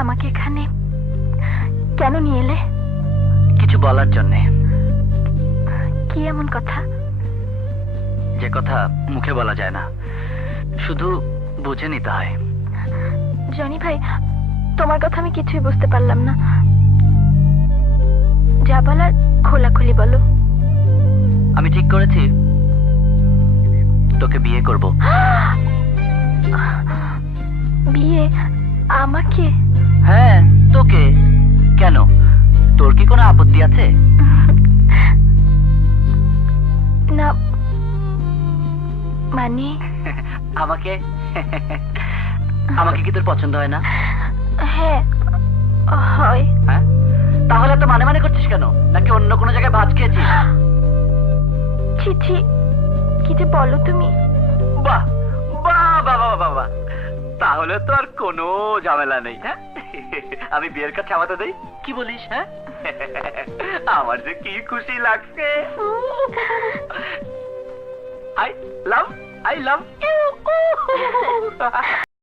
আমাকে এখানে কেন নিয়ে এলে? কিছু বলার জন্যে। কি এমন কথা? যে কথা মুখে বলা যায় না, শুধু বুঝে নিতে হয়। জনি ভাই, তোমার কথা আমি কিছুই বুঝতে পারলাম না। যা বলার খোলাখুলি বলো। আমি ঠিক করেছি তোকে বিয়ে করব। বিয়ে? আমাকে? হ্যাঁ, তোকে। কেন, তোর কি কোনো আপত্তি আছে? না, মানে আমাকে আমাকে কি তোর পছন্দ হয় না? হ্যাঁ, হয়। হ্যাঁ, তাহলে তো মানে মানে করছিস কেন? নাকি অন্য কোনো জায়গায় ভাজ খেয়েছিস? ছি ছি, কি যে বলো তুমি। বাহ বাহ বাহ বাহ বাহ বাহ, তাহলে তো আর কোনো ঝামেলা নেই। হ্যাঁ, আমি বিয়ের কাছে আমাতে দেই, কি বলিস? হ্যাঁ, আমার যে কি খুশি লাগছে। I love you.